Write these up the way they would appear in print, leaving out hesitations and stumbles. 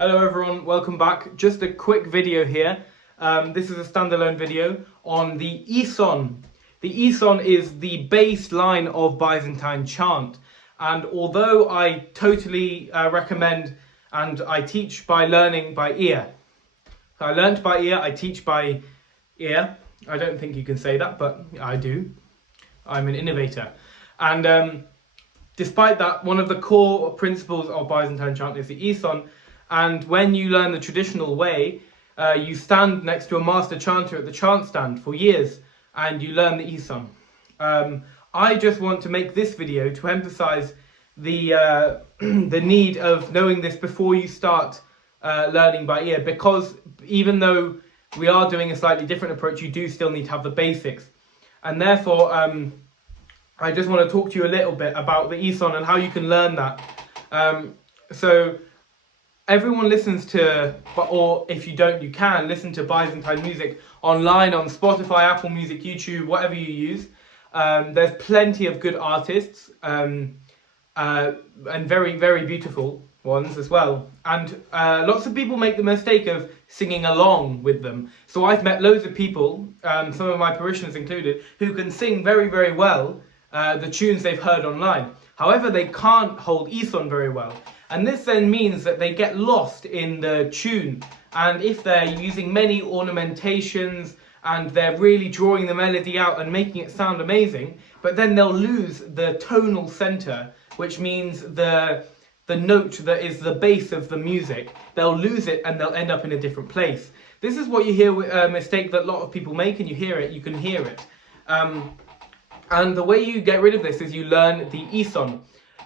Hello everyone, welcome back. Just a quick video here. This is a standalone video on the Ison. The Ison is the bass line of Byzantine chant, and although I totally recommend and I teach by learning by ear. I learnt by ear, I teach by ear. I don't think you can say that, but I do. I'm an innovator. And despite that, one of the core principles of Byzantine chant is the Ison. And when you learn the traditional way, you stand next to a master chanter at the chant stand for years, and you learn the Ison. I just want to make this video to emphasize the the need of knowing this before you start learning by ear, because even though we are doing a slightly different approach, you do still need to have the basics. And therefore, I just want to talk to you a little bit about the Ison and how you can learn that. So everyone listens to, or if you don't, you can listen to Byzantine music online on Spotify, Apple Music, YouTube, whatever you use. There's plenty of good artists and very, very beautiful ones as well. And lots of people make the mistake of singing along with them. So I've met loads of people, some of my parishioners included, who can sing very, very well the tunes they've heard online. However, they can't hold Ison very well. And this then means that they get lost in the tune. And if they're using many ornamentations and they're really drawing the melody out and making it sound amazing, but then they'll lose the tonal center, which means the note that is the base of the music. They'll lose it and they'll end up in a different place. This is what you hear, a mistake that a lot of people make, and you hear it, you can hear it. And the way you get rid of this is you learn the Ison.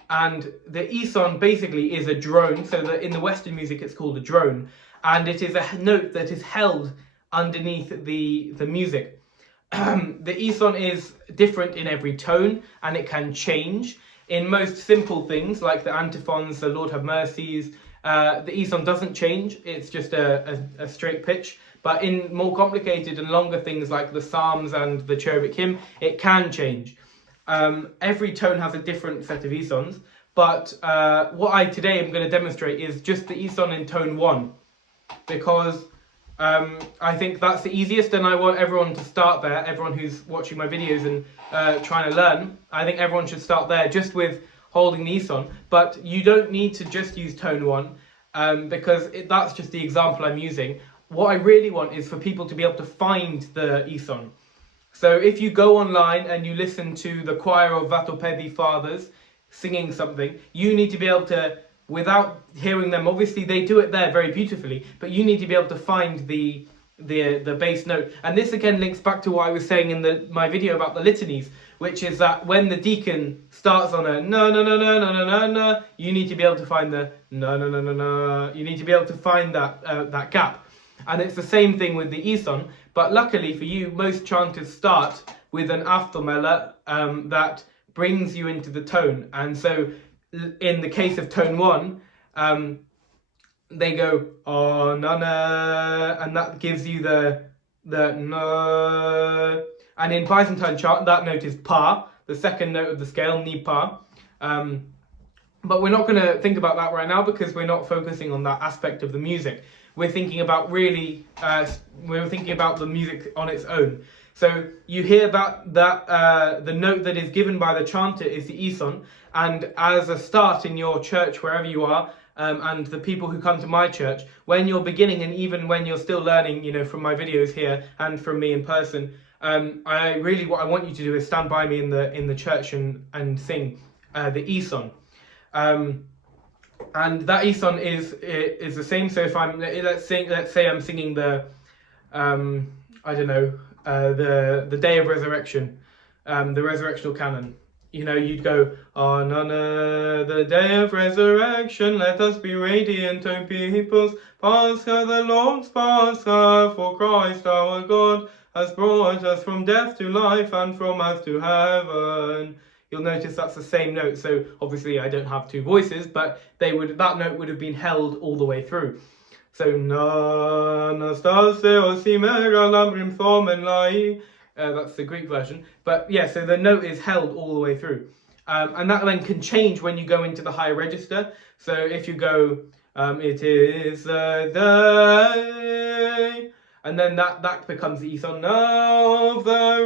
And the Ison basically is a drone, so that in the Western music it's called a drone, and it is a note that is held underneath the music. The Ison is different in every tone, and it can change. In most simple things like the antiphons, the Lord have mercies, the Ison doesn't change, it's just a straight pitch. But in more complicated and longer things like the Psalms and the cherubic hymn, it can change. Every tone has a different set of Isons, but what I today am going to demonstrate is just the Ison in tone 1, because I think that's the easiest, and I want everyone to start there. Everyone who's watching my videos and trying to learn, I think everyone should start there just with holding the Ison. But you don't need to just use tone 1, because that's just the example I'm using. What I really want is for people to be able to find the Ison. So if you go online and you listen to the choir of Vatopedi fathers singing something, you need to be able to, without hearing them, obviously they do it there very beautifully, but you need to be able to find the bass note. And this again links back to what I was saying in my video about the litanies, which is that when the deacon starts on a no no no no no no no no, you need to be able to find the no no no no no. You need to be able to find that gap. And it's the same thing with the Ison, but luckily for you, most chanters start with an aftermela that brings you into the tone. And so in the case of tone 1, they go oh na na, and that gives you the no. And in Byzantine chant, that note is pa, the second note of the scale, ni pa. But we're not going to think about that right now, because we're not focusing on that aspect of the music. We're thinking about we're thinking about the music on its own. So you hear that the note that is given by the chanter is the Ison, and as a start in your church, wherever you are, and the people who come to my church, when you're beginning, and even when you're still learning, from my videos here and from me in person, what I want you to do is stand by me in the church and sing the Ison. And that Ison is the same. So if let's say I'm singing the the Day of Resurrection, the resurrectional canon. You'd go, on the day of resurrection, let us be radiant, O peoples. Pascha, the Lord's Pascha, for Christ our God has brought us from death to life and from earth to heaven. You'll notice that's the same note. So obviously I don't have two voices, but that note would have been held all the way through. So that's the Greek version. But yeah, so the note is held all the way through. And that then can change when you go into the higher register. So if you go It is the day. And then that becomes the Ison. Now the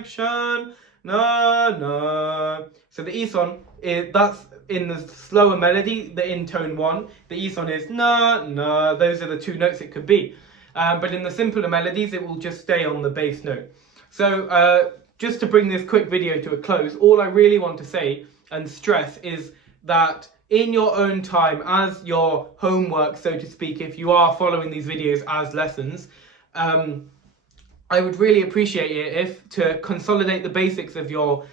resurrection. Na na. So the Ison that's in the slower melody, the in tone 1. The Ison is na na. Those are the 2 notes it could be. But in the simpler melodies, it will just stay on the bass note. So just to bring this quick video to a close, all I really want to say and stress is that in your own time, as your homework, so to speak, if you are following these videos as lessons, I would really appreciate it if, to consolidate the basics of your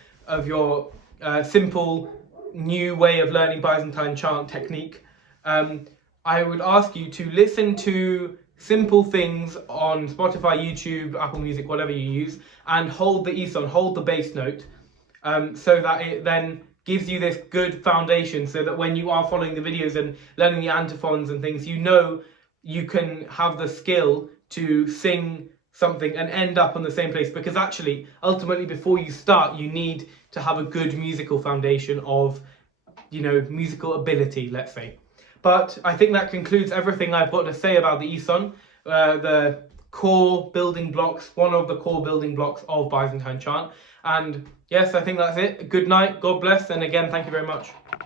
simple new way of learning Byzantine chant technique, I would ask you to listen to simple things on Spotify, YouTube, Apple Music, whatever you use, and hold the Ison, hold the bass note, so that it then gives you this good foundation, so that when you are following the videos and learning the antiphons and things, you know you can have the skill to sing something and end up on the same place. Because actually, ultimately, before you start, you need to have a good musical foundation of, musical ability, let's say. But I think that concludes everything I've got to say about the Ison, the core building blocks, one of the core building blocks of Byzantine chant. And yes, I think that's it. Good night, God bless, and again, thank you very much.